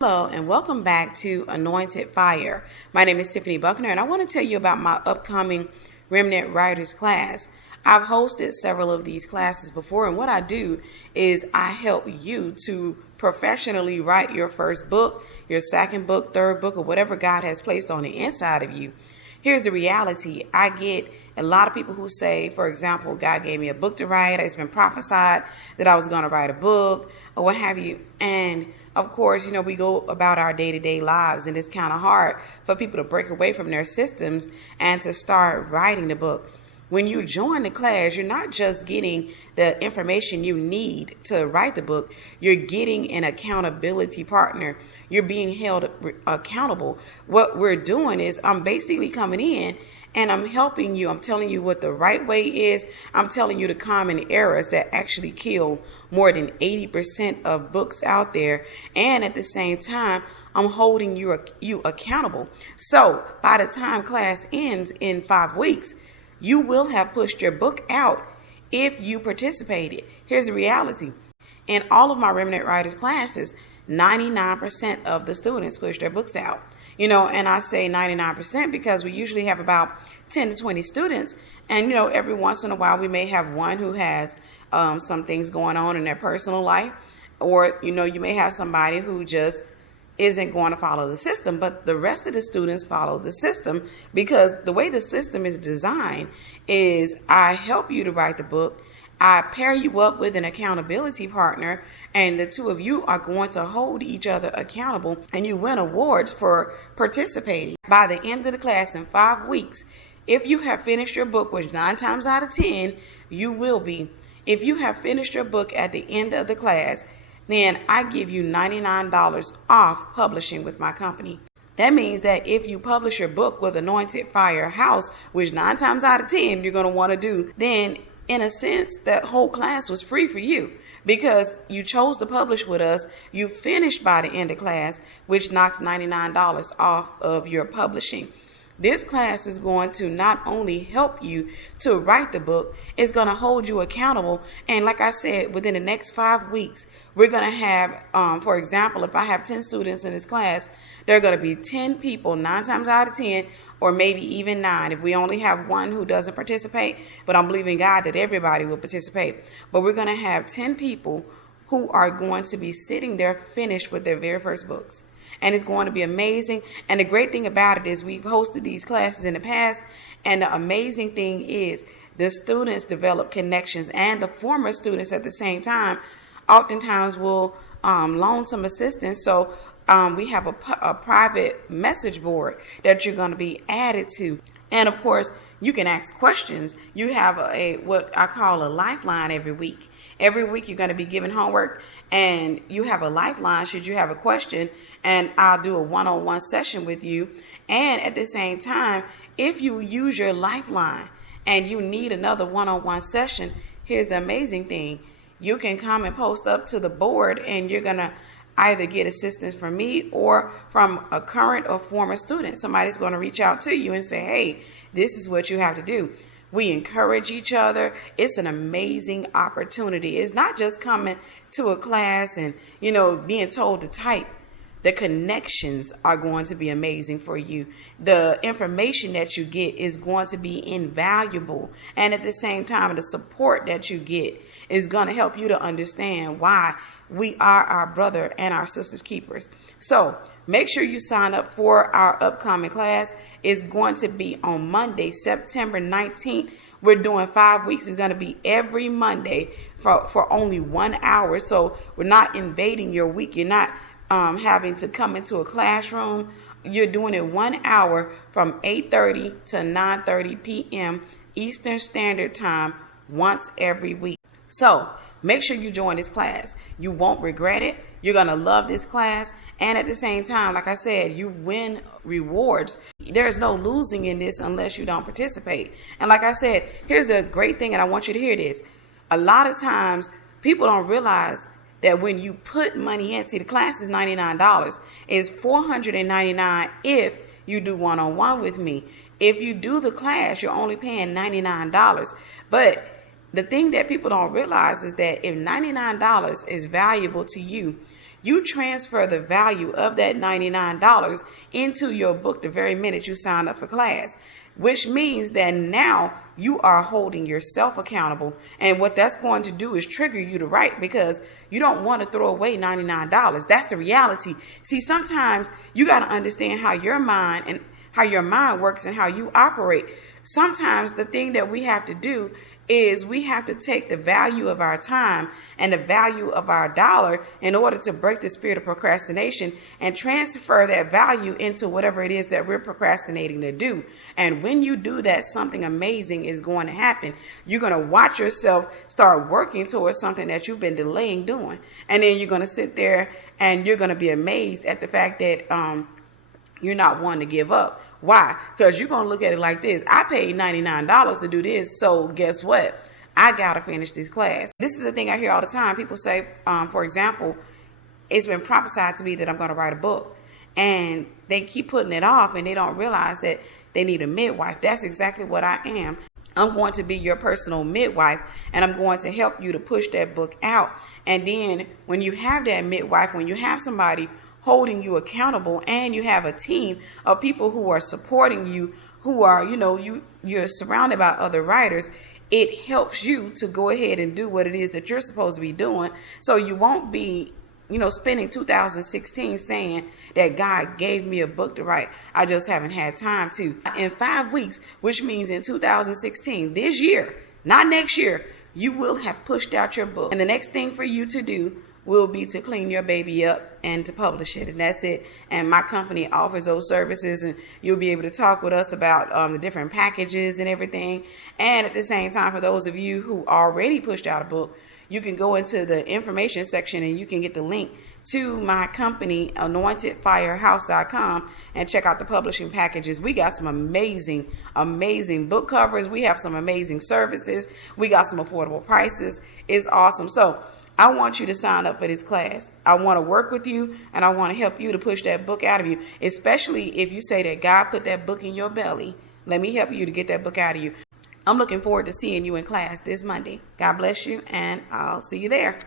Hello and welcome back to Anointed Fire. My name is Tiffany Buckner and I want to tell you about my upcoming Remnant Writers class. I've hosted several of these classes before, and what I do is I help you to professionally write your first book, your second book, third book, or whatever God has placed on the inside of you. Here's the reality. I get a lot of people who say, for example, God gave me a book to write. It's been prophesied that I was going to write a book or what have you. And of course, we go about our day-to-day lives, and it's kind of hard for people to break away from their systems and to start writing the book. When you join the class, you're not just getting the information you need to write the book. You're getting an accountability partner. You're being held accountable. What we're doing is I'm basically coming in and I'm helping you. I'm telling you what the right way is. I'm telling you the common errors that actually kill more than 80% of books out there. And at the same time, I'm holding you accountable. So by the time class ends in 5 weeks, you will have pushed your book out if you participated. Here's the reality. In all of my Remnant Writers classes, 99% of the students push their books out. And I say 99% because we usually have about 10 to 20 students. And, every once in a while we may have one who has some things going on in their personal life. Or, you may have somebody who just isn't going to follow the system, but the rest of the students follow the system, because the way the system is designed is I help you to write the book. I pair you up with an accountability partner, and the two of you are going to hold each other accountable, and you win awards for participating. By the end of the class in 5 weeks, if you have finished your book, which 9 times out of 10 you will be, if you have finished your book at the end of the class, then I give you $99 off publishing with my company. That means that if you publish your book with Anointed Fire House, which 9 times out of 10 you're going to want to do, then in a sense, that whole class was free for you because you chose to publish with us. You finished by the end of class, which knocks $99 off of your publishing. This class is going to not only help you to write the book, it's going to hold you accountable. And like I said, within the next 5 weeks, we're going to have, for example, if I have 10 students in this class, there are going to be 10 people, 9 times out of 10, or maybe even 9 if we only have one who doesn't participate. But I'm believing God that everybody will participate. But we're going to have 10 people who are going to be sitting there finished with their very first books. And it's going to be amazing. And the great thing about it is we've hosted these classes in the past. And the amazing thing is the students develop connections, and the former students at the same time oftentimes will loan some assistance. So we have a private message board that you're going to be added to. And of course, you can ask questions. You have what I call a lifeline every week. Every week you're going to be given homework, and you have a lifeline should you have a question, and I'll do a one-on-one session with you. And at the same time, if you use your lifeline and you need another one-on-one session, here's the amazing thing. You can come and post up to the board, and you're going to either get assistance from me or from a current or former student. Somebody's going to reach out to you and say, hey, this is what you have to do. We encourage each other. It's an amazing opportunity. It's not just coming to a class and, being told to type. The connections are going to be amazing for you. The information that you get is going to be invaluable. And at the same time, the support that you get is going to help you to understand why we are our brother and our sister's keepers. So make sure you sign up for our upcoming class. It's going to be on Monday, September 19th. We're doing 5 weeks. It's going to be every Monday for only 1 hour. So we're not invading your week. You're not having to come into a classroom. You're doing it 1 hour from 8:30 to 9:30 p.m. Eastern Standard Time once every week. So make sure you join this class. You won't regret it. You're going to love this class. And at the same time, like I said, you win rewards. There's no losing in this unless you don't participate. And like I said, here's the great thing, and I want you to hear this. A lot of times people don't realize that when you put money in, see, the class is $99. It's $499 if you do one-on-one with me. If you do the class, you're only paying $99. But the thing that people don't realize is that if $99 is valuable to you, you transfer the value of that $99 into your book the very minute you sign up for class, which means that now you are holding yourself accountable. And what that's going to do is trigger you to write, because you don't want to throw away $99. That's the reality. See, sometimes you got to understand how your mind works and how you operate. Sometimes the thing that we have to do is we have to take the value of our time and the value of our dollar in order to break the spirit of procrastination and transfer that value into whatever it is that we're procrastinating to do. And when you do that, something amazing is going to happen. You're going to watch yourself start working towards something that you've been delaying doing. And then you're going to sit there and you're going to be amazed at the fact that you're not one to give up. Why? Because you're going to look at it like this. I paid $99 to do this, so guess what? I got to finish this class. This is the thing I hear all the time. People say, for example, it's been prophesied to me that I'm going to write a book. And they keep putting it off, and they don't realize that they need a midwife. That's exactly what I am. I'm going to be your personal midwife, and I'm going to help you to push that book out. And then when you have that midwife, when you have somebody holding you accountable, and you have a team of people who are supporting you, who are, you're surrounded by other writers, it helps you to go ahead and do what it is that you're supposed to be doing. So you won't be, spending 2016 saying that God gave me a book to write. I just haven't had time to. In 5 weeks, which means in 2016, this year, not next year, you will have pushed out your book. And the next thing for you to do will be to clean your baby up and to publish it. And that's it. And my company offers those services, and you'll be able to talk with us about the different packages and everything. And at the same time, for those of you who already pushed out a book, you can go into the information section and you can get the link to my company, anointedfirehouse.com, and check out the publishing packages. We got some amazing book covers. We have some amazing services. We got some affordable prices. It's awesome. So I want you to sign up for this class. I want to work with you, and I want to help you to push that book out of you, especially if you say that God put that book in your belly. Let me help you to get that book out of you. I'm looking forward to seeing you in class this Monday. God bless you, and I'll see you there.